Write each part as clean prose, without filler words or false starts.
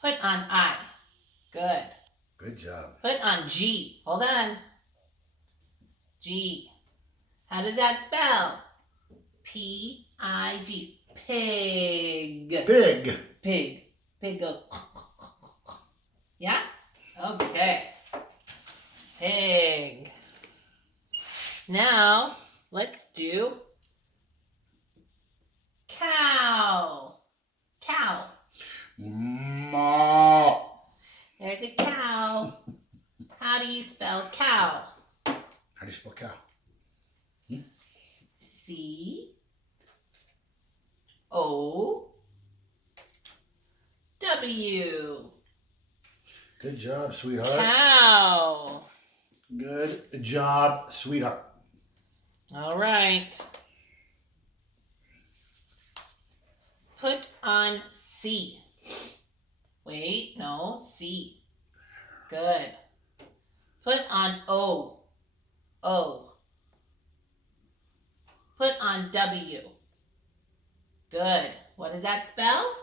Put on I. Good. Good job. Put on G. Hold on. G. How does that spell? P-I-G. Pig. Pig. Pig. Pig goes. Yeah? Okay. Pig. Now, let's do cow. Cow. Ma. There's a cow. How do you spell cow? How do you spell cow? C-O-W. Good job, sweetheart. Cow. Good job, sweetheart. All right. Put on C. Wait, no, C. Good. Put on O. O. Put on W. Good. What does that spell?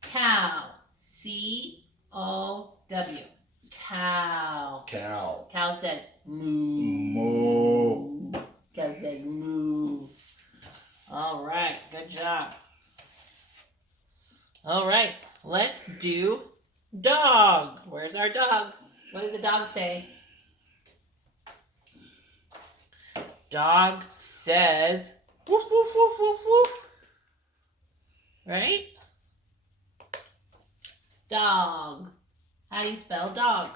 Cow. C-O-W. Cow. Cow. Cow says moo. Moo. Cow says moo. All right. Good job. All right. Let's do dog. Where's our dog? What does the dog say? Dog says woof, woof, woof, woof, woof. Right? Dog. How do you spell dog?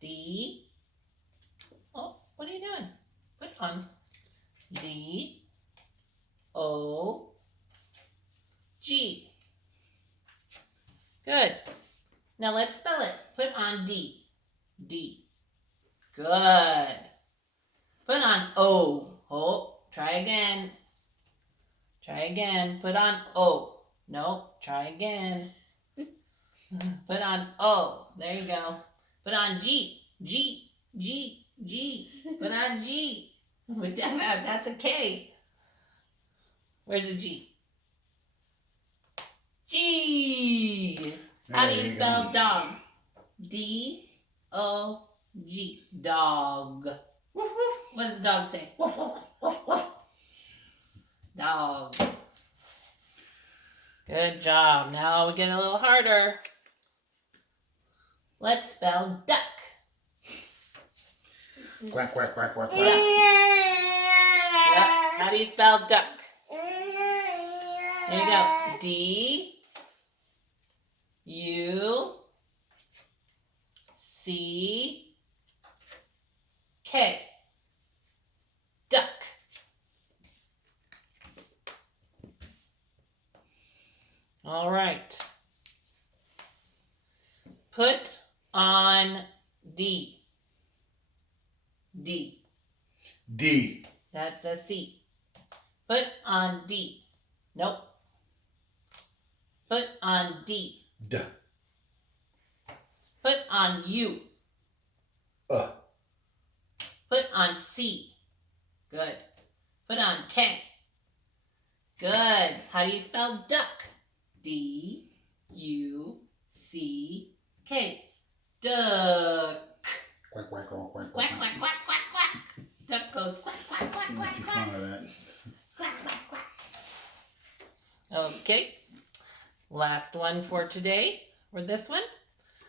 D. Oh, what are you doing? Put on D-O-G. Good. Now let's spell it. Put on D. D. Good. Put on O. Oh, try again. Try again. Put on O. No, try again. Put on O. There you go. Put on G. G. G. G. Put on G. With that, that's a K. Where's the G? G. How do you spell dog? D-O-G. Dog. Woof, woof. What does the dog say? Woof, woof, woof, woof. Dog. Good job. Now we get a little harder. Let's spell duck. Quack, quack, quack, quack, quack. Yep. How do you spell duck? There you go. D-U-C-K. Duck. All right. Put on D. D. D. That's a C. Put on D. Nope. Put on D. D. Put on U. Put on C. Good. Put on K. Good. How do you spell duck? D-U-C-K. Duck. Quack, quack, quack, quack, Quack, quack, quack, quack, quack. Duck goes quack, quack, quack, I'm quack, not too quack. fond of that. Quack, quack, quack. Okay. Last one for today, or this one.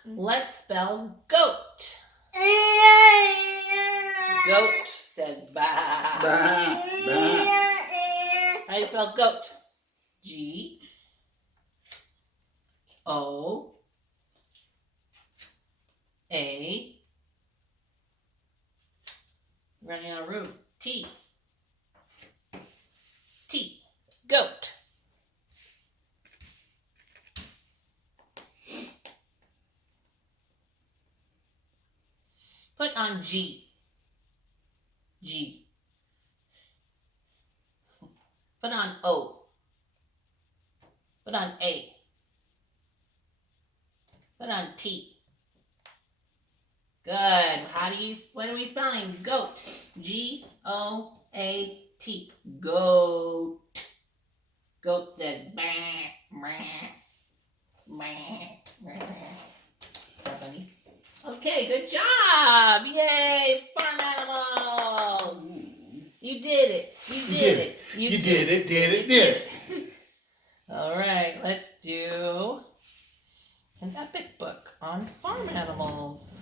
Let's spell goat. Goat says bah. Bah, bah. How do you spell goat? G-O-A. Running out of room. T. T. Goat. Put on G. G. Put on O. Put on A. Put on T. Good. What are we spelling? Goat. G-O-A-T. Goat. Goat says bah, bah. Okay, good job. Yay, farm animals. You did it. You did it. You did it. All right, let's do an epic book on farm animals.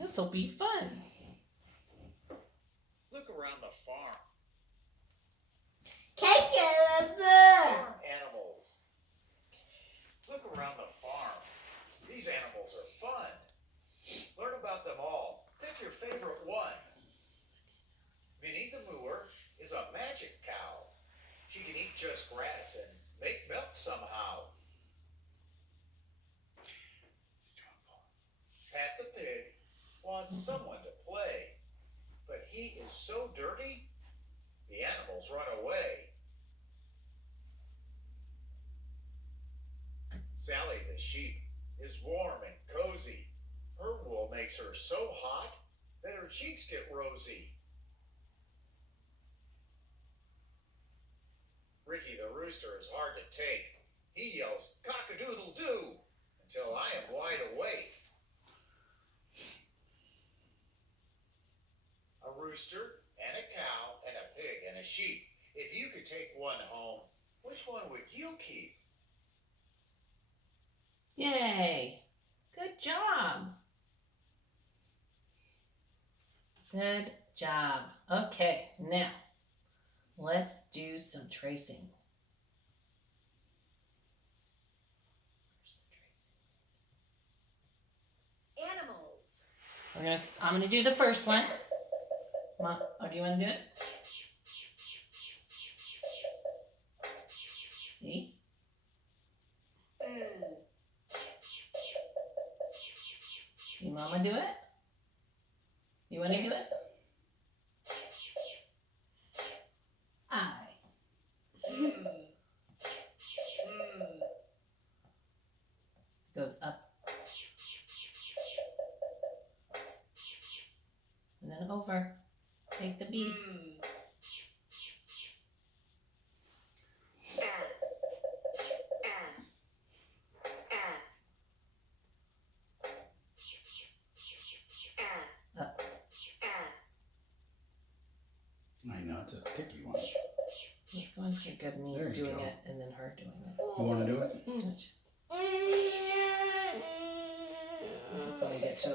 This will be fun. Look around the farm. Take a look. Farm animals. Look around the farm. These animals are fun. Learn about them all. Pick your favorite one. Minnie the Mooer is a magic cow. She can eat just grass and make milk somehow. Pat the pig wants someone to play, but he is so dirty, the animals run away. Sally the sheep is warm and cozy. Her wool makes her so hot that her cheeks get rosy. Ricky the rooster is hard to take. He yells cock-a-doodle-doo until I am wide awake. A rooster and a cow and a pig and a sheep. If you could take one home, which one would you keep? Yay. Good job. Good job. Okay, now let's do some tracing. Animals. I'm gonna do the first one. Mom, do you want to do it? See? You mama do it? You want to do it? I. Goes up. And then over. Take the B. Up. I know, it's a tricky one. It's going to be good me There you doing go. it and then her doing it. You want to do it? Which, I just want to get to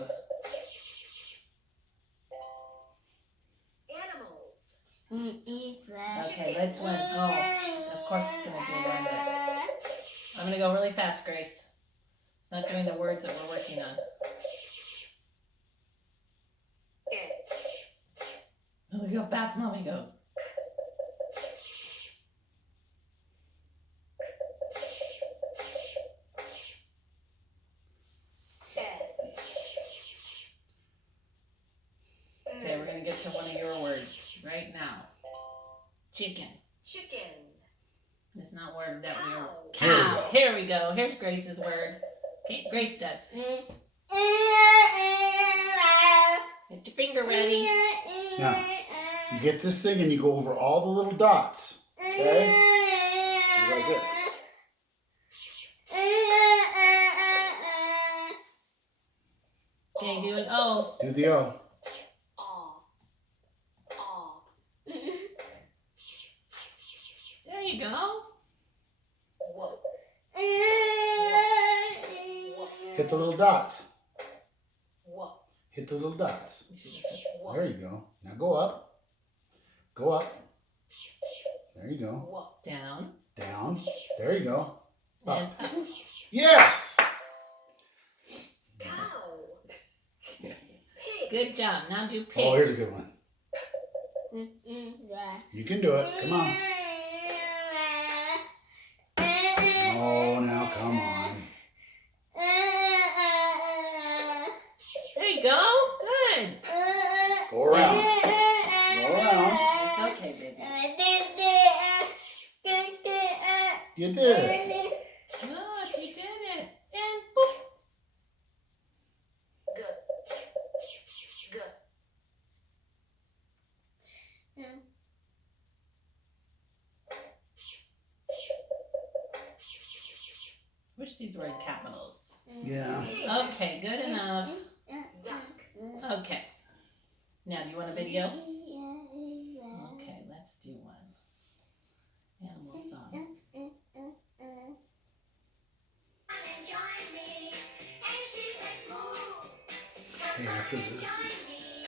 Animals. Okay, let's win. Oh, jeez, of course it's going to do one, but I'm going to go really fast, Grace. It's not doing the words that we're working on. Oh, look how fast Mommy goes. Okay, we're going to get to one of your words right now. Chicken. Chicken. It's not word that we are. Here we Cow. go. Here we go. Here's Grace's word. Okay, Grace does. Get your finger ready. Now, you get this thing and you go over all the little dots. Okay? Like this. Okay, do an O. Do the O. There you go. Hit the little dots. Hit the little dots. You should have said There you go. Now go up. Go up. There you go. down Down. There you go. and Up. up. Yes! Good job. Now do pig. Oh, here's a good one. You can do it. Come on. Oh, now come on. There you go. Good. Go around. Go around. It's okay, baby. You did it. Good. You did it. And boop. Wish these were in capitals. Yeah. Okay, good enough. Duck. Okay. Now, do you want a video? Okay, let's do one. Animal song. Hey, after this.